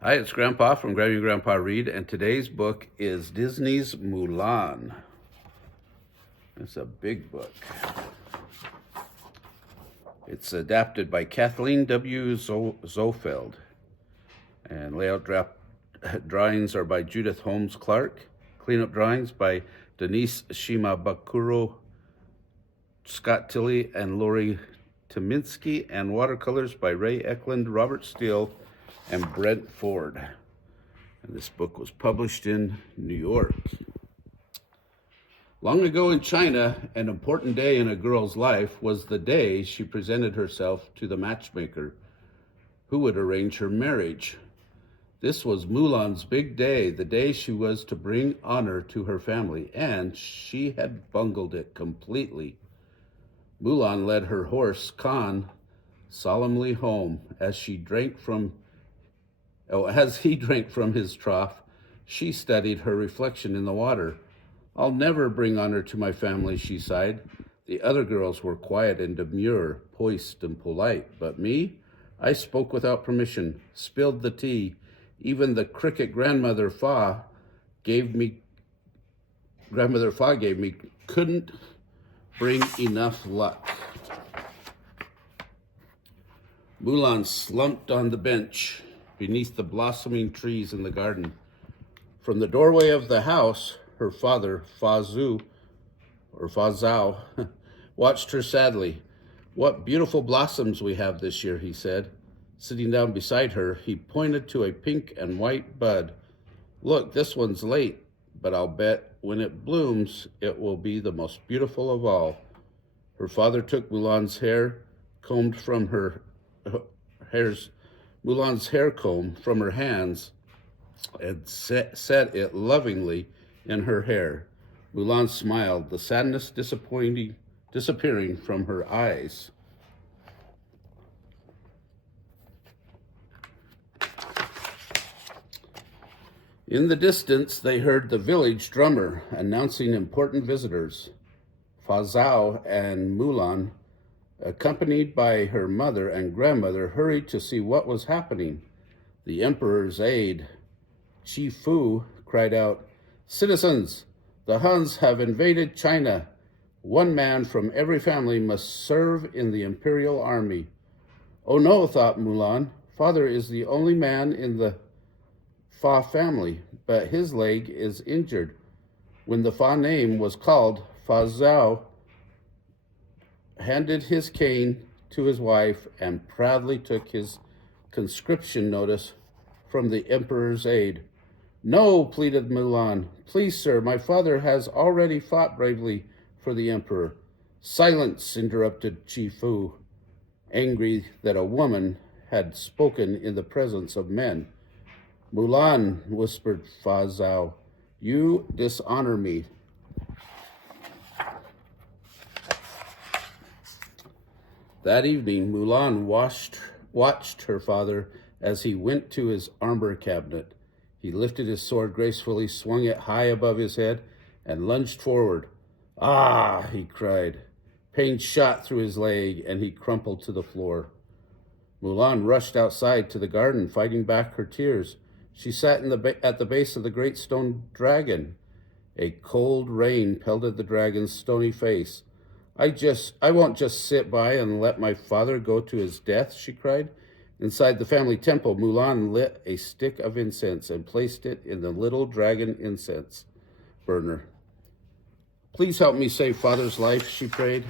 Hi, it's Grandpa from Grandma and Grandpa Read, and today's book is Disney's Mulan. It's a big book. It's adapted by Kathleen W. Zofeld, and drawings are by Judith Holmes Clark, cleanup drawings by Denise Shimabukuro, Scott Tilley, and Lori Tominski, and watercolors by Ray Eklund, Robert Steele, and Brent Ford. And this book was published in New York. Long ago in China, an important day in a girl's life was the day she presented herself to the matchmaker who would arrange her marriage. This was Mulan's big day, the day she was to bring honor to her family, and she had bungled it completely. Mulan led her horse, Khan, solemnly home. As he drank from his trough, she studied her reflection in the water. "I'll never bring honor to my family," she sighed. The other girls were quiet and demure, poised and polite. But me? I spoke without permission, spilled the tea. Even the cricket Grandmother Fa gave me couldn't bring enough luck. Mulan slumped on the bench beneath the blossoming trees in the garden. From the doorway of the house, her father, Fa Zhao, watched her sadly. "What beautiful blossoms we have this year," he said. Sitting down beside her, he pointed to a pink and white bud. "Look, this one's late, but I'll bet when it blooms, it will be the most beautiful of all." Her father took Mulan's hair comb from her hands and set it lovingly in her hair. Mulan smiled, the sadness disappearing from her eyes. In the distance, they heard the village drummer announcing important visitors. Fa Zhao and Mulan, accompanied by her mother and grandmother, hurried to see what was happening. The emperor's aide, Chi Fu, cried out, "Citizens, the Huns have invaded China. One man from every family must serve in the imperial army." "Oh no," thought Mulan. "Father is the only man in the Fa family, but his leg is injured." When the Fa name was called, Fa Zhao handed his cane to his wife and proudly took his conscription notice from the emperor's aide. "No," pleaded Mulan. "Please, sir, my father has already fought bravely for the emperor." "Silence," interrupted Chi Fu, angry that a woman had spoken in the presence of men. "Mulan," whispered Fa Zhao, "you dishonor me." That evening, Mulan watched her father as he went to his armor cabinet. He lifted his sword gracefully, swung it high above his head, and lunged forward. "Ah!" he cried. Pain shot through his leg, and he crumpled to the floor. Mulan rushed outside to the garden, fighting back her tears. She sat at the base of the great stone dragon. A cold rain pelted the dragon's stony face. I won't just sit by and let my father go to his death," she cried. Inside the family temple, Mulan lit a stick of incense and placed it in the little dragon incense burner. "Please help me save father's life," she prayed.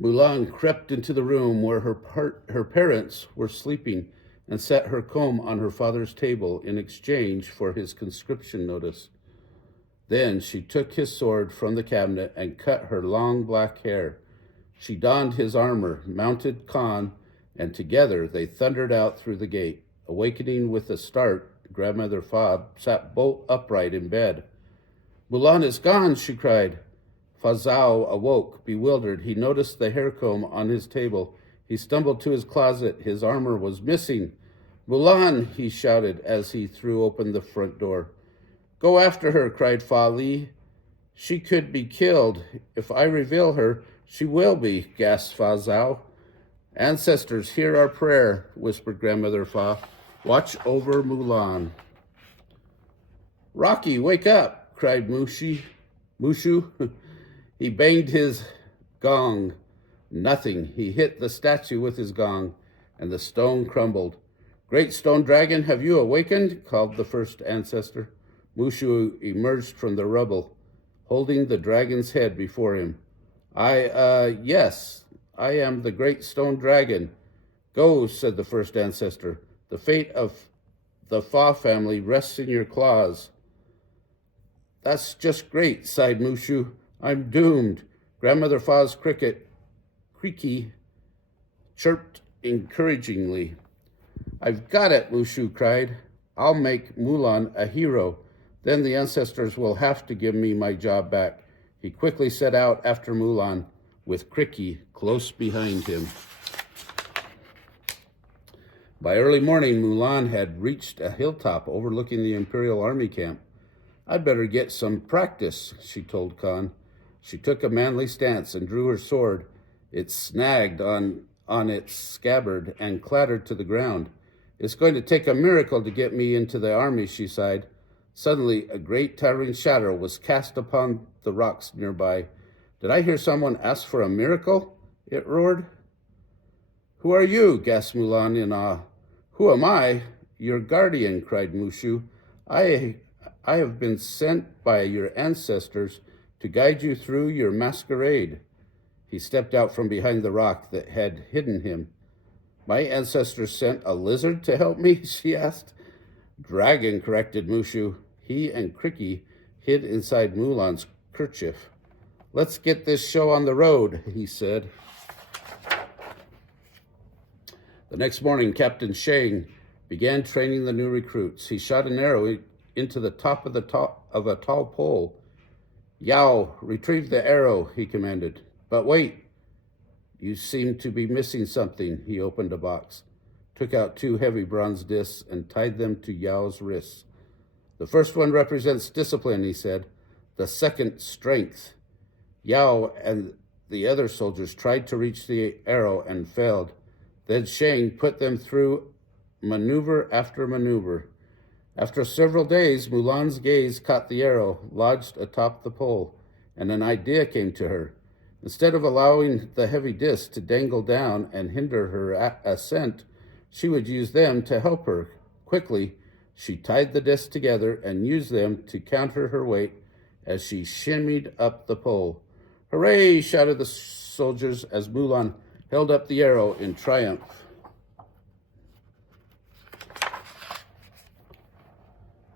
Mulan crept into the room where her parents were sleeping and set her comb on her father's table in exchange for his conscription notice. Then she took his sword from the cabinet and cut her long black hair. She donned his armor, mounted Khan, and together they thundered out through the gate. Awakening with a start, Grandmother Fa sat bolt upright in bed. "Mulan is gone," she cried. Fa Zhao awoke, bewildered. He noticed the hair comb on his table. He stumbled to his closet. His armor was missing. "Mulan!" he shouted as he threw open the front door. "Go after her," cried Fa Li. "She could be killed. If I reveal her, she will be," gasped Fa Zhao. Ancestors, hear our prayer, whispered Grandmother Fa. Watch over Mulan. Rocky, wake up, cried Mushu. He banged his gong. Nothing. He hit the statue with his gong, and the stone crumbled. Great stone dragon, have you awakened? Called the first ancestor. Mushu emerged from the rubble, holding the dragon's head before him. Yes, I am the great stone dragon. Go, said the first ancestor. The fate of the Fa family rests in your claws. That's just great, sighed Mushu. I'm doomed. Grandmother Fa's creaky, chirped encouragingly. I've got it, Mushu cried. I'll make Mulan a hero. Then the ancestors will have to give me my job back. He quickly set out after Mulan, with Cricky close behind him. By early morning, Mulan had reached a hilltop overlooking the Imperial Army camp. I'd better get some practice, she told Khan. She took a manly stance and drew her sword. It snagged on its scabbard and clattered to the ground. It's going to take a miracle to get me into the army, she sighed. Suddenly, a great towering shadow was cast upon the rocks nearby. Did I hear someone ask for a miracle? It roared. Who are you? Gasped Mulan in awe. Who am I? Your guardian, cried Mushu. I have been sent by your ancestors to guide you through your masquerade. He stepped out from behind the rock that had hidden him. My ancestors sent a lizard to help me? She asked. Dragon, corrected Mushu. He and Cricky hid inside Mulan's kerchief. Let's get this show on the road, he said. The next morning, Captain Shang began training the new recruits. He shot an arrow into the top of a tall pole. Yao, retrieve the arrow, he commanded. But wait, you seem to be missing something. He opened a box, took out 2 heavy bronze discs, and tied them to Yao's wrists. The first one represents discipline, he said. The second, strength. Yao and the other soldiers tried to reach the arrow and failed. Then Shang put them through maneuver after maneuver. After several days, Mulan's gaze caught the arrow lodged atop the pole, and an idea came to her. Instead of allowing the heavy disc to dangle down and hinder her ascent, she would use them to help her. Quickly, she tied the discs together and used them to counter her weight as she shimmied up the pole. Hooray! Shouted the soldiers as Mulan held up the arrow in triumph.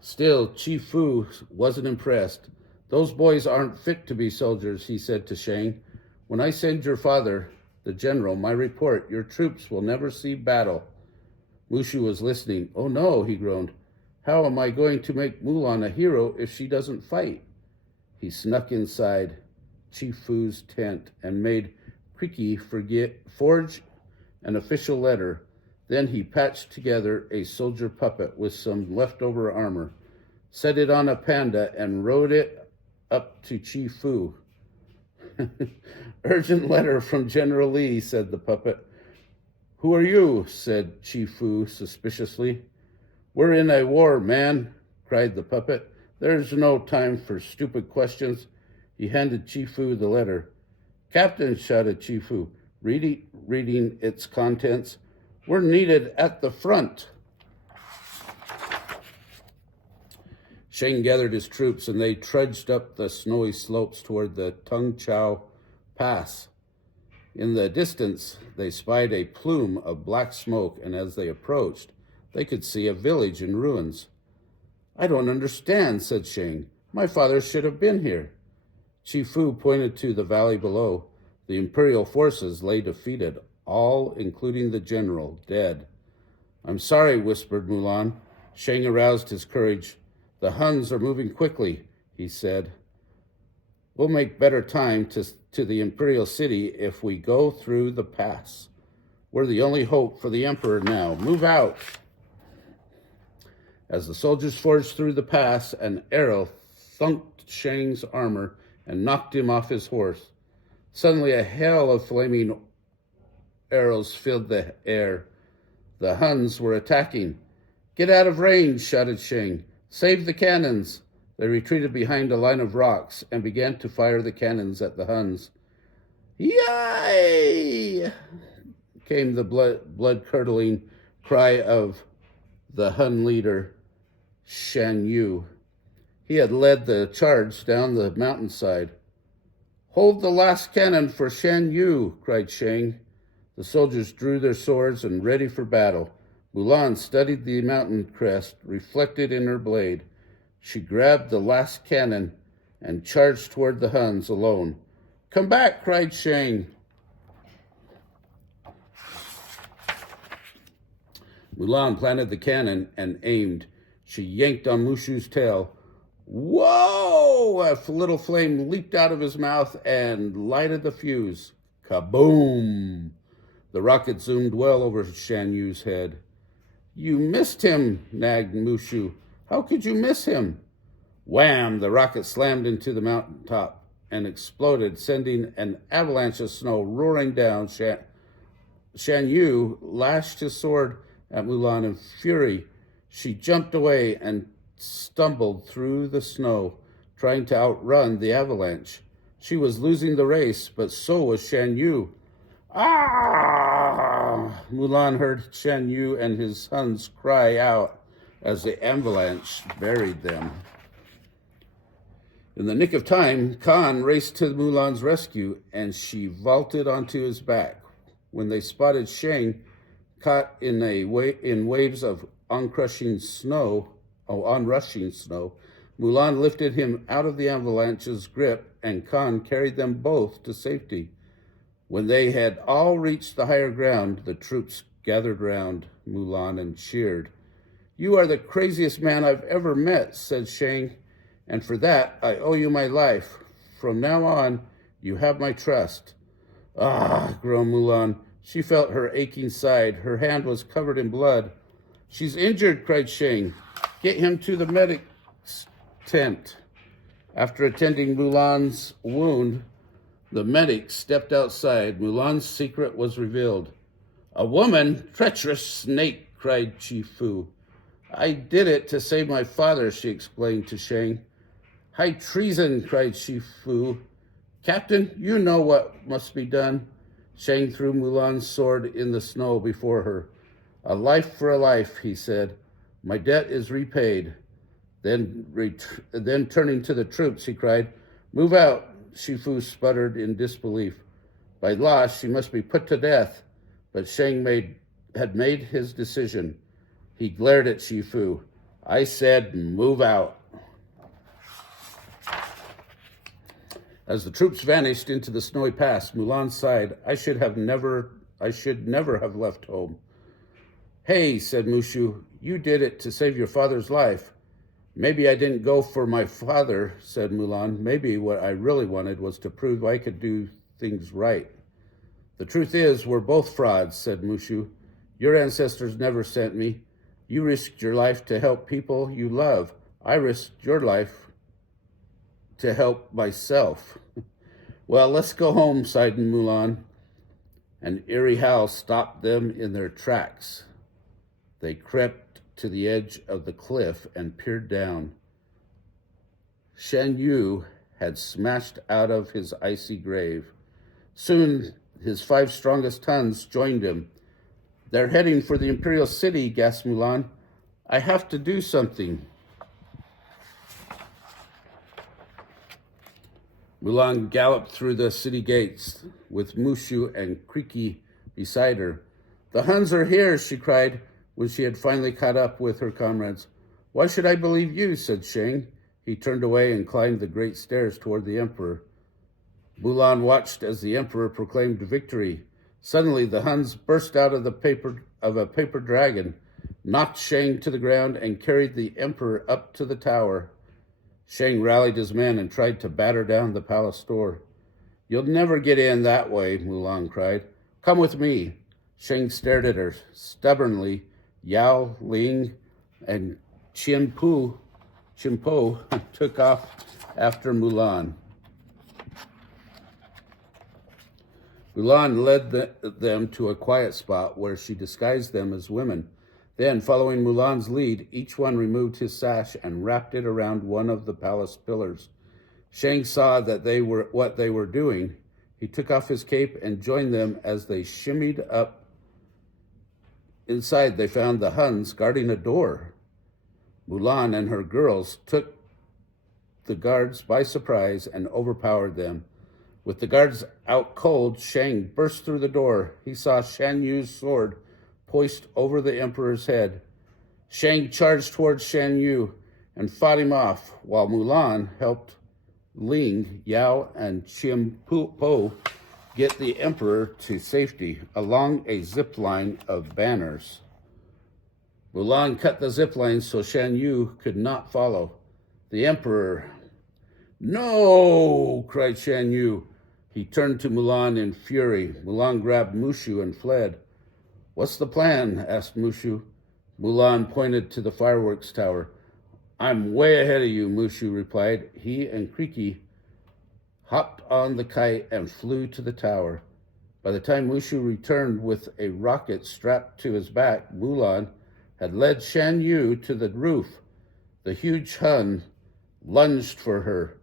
Still, Chief Fu wasn't impressed. Those boys aren't fit to be soldiers, he said to Shang. When I send your father, the general, my report, your troops will never see battle. Mushu was listening. Oh no, he groaned. How am I going to make Mulan a hero if she doesn't fight? He snuck inside Chief Fu's tent and made Cricky forge an official letter. Then he patched together a soldier puppet with some leftover armor, set it on a panda, and rode it up to Chief Fu. Urgent letter from General Li, said the puppet. Who are you? Said Chief Fu suspiciously. We're in a war, man, cried the puppet. There's no time for stupid questions. He handed Chief Fu the letter. Captain, shouted Chief Fu, reading its contents. We're needed at the front. Shang gathered his troops, and they trudged up the snowy slopes toward the Tung Chau Pass. In the distance, they spied a plume of black smoke, and as they approached, they could see a village in ruins. I don't understand, said Shang. My father should have been here. Chief Fu pointed to the valley below. The imperial forces lay defeated, all, including the general, dead. I'm sorry, whispered Mulan. Shang aroused his courage. The Huns are moving quickly, he said. We'll make better time to the imperial city if we go through the pass. We're the only hope for the emperor now. Move out. As the soldiers forged through the pass, an arrow thunked Shang's armor and knocked him off his horse. Suddenly, a hail of flaming arrows filled the air. The Huns were attacking. "Get out of range," shouted Sheng. "Save the cannons." They retreated behind a line of rocks and began to fire the cannons at the Huns. "Yay!" came the blood-curdling cry of the Hun leader, Shan Yu. He had led the charge down the mountainside. "Hold the last cannon for Shan Yu," cried Sheng. The soldiers drew their swords and ready for battle. Mulan studied the mountain crest reflected in her blade. She grabbed the last cannon and charged toward the Huns alone. "Come back," cried Sheng. Mulan planted the cannon and aimed. She yanked on Mushu's tail. Whoa! A little flame leaped out of his mouth and lighted the fuse. Kaboom! The rocket zoomed well over Shan Yu's head. "You missed him," nagged Mushu. "How could you miss him?" Wham! The rocket slammed into the mountaintop and exploded, sending an avalanche of snow roaring down. Shan Yu lashed his sword at Mulan in fury. She jumped away and stumbled through the snow, trying to outrun the avalanche. She was losing the race, but so was Shan Yu. "Ah!" Mulan heard Shan Yu and his sons cry out as the avalanche buried them. In the nick of time, Khan raced to Mulan's rescue, and she vaulted onto his back. When they spotted Sheng caught in waves of onrushing snow, Mulan lifted him out of the avalanche's grip, and Khan carried them both to safety. When they had all reached the higher ground, the troops gathered round Mulan and cheered. "You are the craziest man I've ever met," said Sheng, "and for that I owe you my life. From now on, you have my trust." "Ah," groaned Mulan. She felt her aching side. Her hand was covered in blood. "She's injured," cried Sheng. "Get him to the medic's tent." After attending Mulan's wound, the medic stepped outside. Mulan's secret was revealed. "A woman? Treacherous snake," cried Chi Fu. "I did it to save my father," she explained to Sheng. "High treason," cried Chi Fu. "Captain, you know what must be done." Sheng threw Mulan's sword in the snow before her. "A life for a life," he said. "My debt is repaid." Then turning to the troops, he cried, "Move out." Shifu sputtered in disbelief. By law, she must be put to death, but Sheng had made his decision. He glared at Shifu. "I said, move out." As the troops vanished into the snowy pass, Mulan sighed. I should never have left home." "Hey," said Mushu, "you did it to save your father's life." "Maybe I didn't go for my father," said Mulan. "Maybe what I really wanted was to prove I could do things right." "The truth is, we're both frauds," said Mushu. "Your ancestors never sent me. You risked your life to help people you love. I risked your life to help myself." "Well, let's go home," sighed Mulan. An eerie howl stopped them in their tracks. They crept to the edge of the cliff and peered down. Shan Yu had smashed out of his icy grave. Soon his 5 strongest Huns joined him. "They're heading for the Imperial City," gasped Mulan. "I have to do something." Mulan galloped through the city gates with Mushu and Kriki beside her. "The Huns are here," she cried when she had finally caught up with her comrades. "Why should I believe you?" said Sheng. He turned away and climbed the great stairs toward the Emperor. Mulan watched as the Emperor proclaimed victory. Suddenly, the Huns burst out of a paper dragon, knocked Sheng to the ground, and carried the Emperor up to the tower. Sheng rallied his men and tried to batter down the palace door. "You'll never get in that way," Mulan cried. "Come with me." Sheng stared at her stubbornly. Yao, Ling, and Chimpo took off after Mulan. Mulan led them to a quiet spot where she disguised them as women. Then, following Mulan's lead, each one removed his sash and wrapped it around one of the palace pillars. Shang saw that what they were doing. He took off his cape and joined them as they shimmied up. Inside, they found the Huns guarding a door. Mulan and her girls took the guards by surprise and overpowered them. With the guards out cold, Shang burst through the door. He saw Shan Yu's sword poised over the emperor's head. Shang charged towards Shan Yu and fought him off, while Mulan helped Ling, Yao, and Chim Po get the emperor to safety along a zip line of banners. Mulan cut the zip line so Shan Yu could not follow. The emperor... "No!" cried Shan Yu. He turned to Mulan in fury. Mulan grabbed Mushu and fled. "What's the plan?" asked Mushu. Mulan pointed to the fireworks tower. "I'm way ahead of you," Mushu replied. He and Creaky hopped on the kite and flew to the tower. By the time Mushu returned with a rocket strapped to his back, Mulan had led Shan Yu to the roof. The huge Hun lunged for her,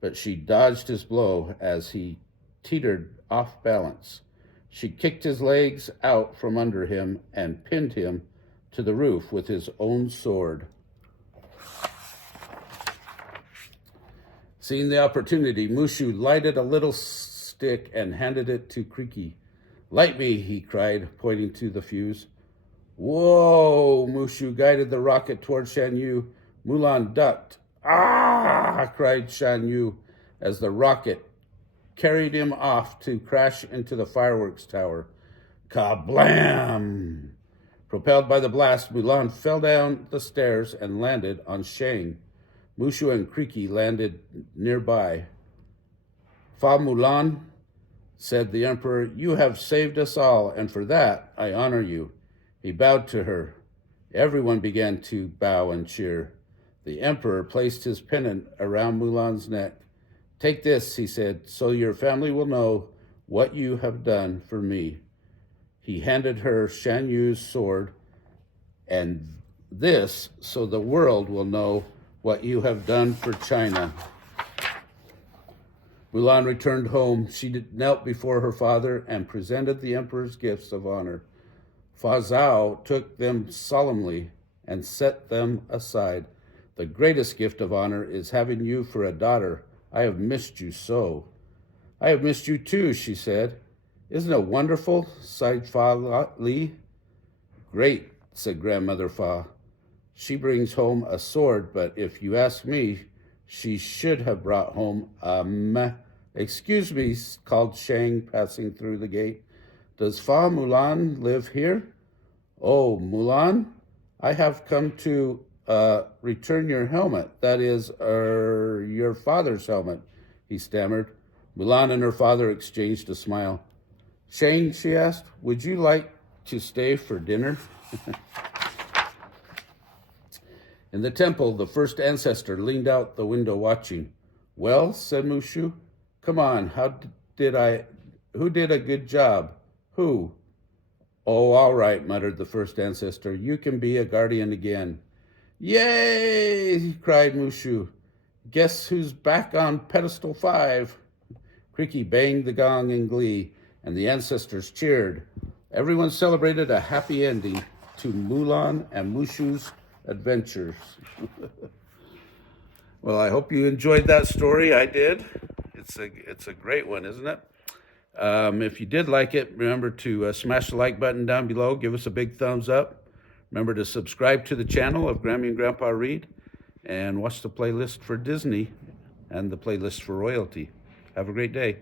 but she dodged his blow as he teetered off balance. She kicked his legs out from under him and pinned him to the roof with his own sword. Seeing the opportunity, Mushu lighted a little stick and handed it to Creaky. "Light me," he cried, pointing to the fuse. "Whoa!" Mushu guided the rocket toward Shan Yu. Mulan ducked. "Ah!" cried Shan Yu as the rocket carried him off to crash into the fireworks tower. Kablam! Propelled by the blast, Mulan fell down the stairs and landed on Shang. Mushu and Creaky landed nearby. "Fa Mulan," said the emperor, "you have saved us all, and for that I honor you." He bowed to her. Everyone began to bow and cheer. The emperor placed his pennant around Mulan's neck. "Take this," he said, "so your family will know what you have done for me." He handed her Shan Yu's sword, "And this, so the world will know what you have done for China." Mulan returned home. She knelt before her father and presented the emperor's gifts of honor. Fa Zhao took them solemnly and set them aside. "The greatest gift of honor is having you for a daughter. I have missed you so." "I have missed you too," she said. "Isn't it wonderful?" sighed Fa Li. "Great," said Grandmother Fa. "She brings home a sword, but if you ask me, she should have brought home a Excuse me," called Shang, passing through the gate. "Does Fa Mulan live here?" "Oh, Mulan, I have come to return your helmet. That is, your father's helmet," he stammered. Mulan and her father exchanged a smile. "Shang," she asked, "would you like to stay for dinner?" In the temple, the first ancestor leaned out the window watching. "Well," said Mushu, "come on, who did a good job? Who?" "Oh, all right," muttered the first ancestor. "You can be a guardian again." "Yay!" cried Mushu. "Guess who's back on pedestal 5? Creaky banged the gong in glee, and the ancestors cheered. Everyone celebrated a happy ending to Mulan and Mushu's adventures. Well, I hope you enjoyed that story. I did. It's a great one, isn't it? If you did like it, remember to smash the like button down below. Give us a big thumbs up. Remember to subscribe to the channel of Grammy and Grandpa Read, and watch the playlist for Disney and the playlist for royalty. Have a great day.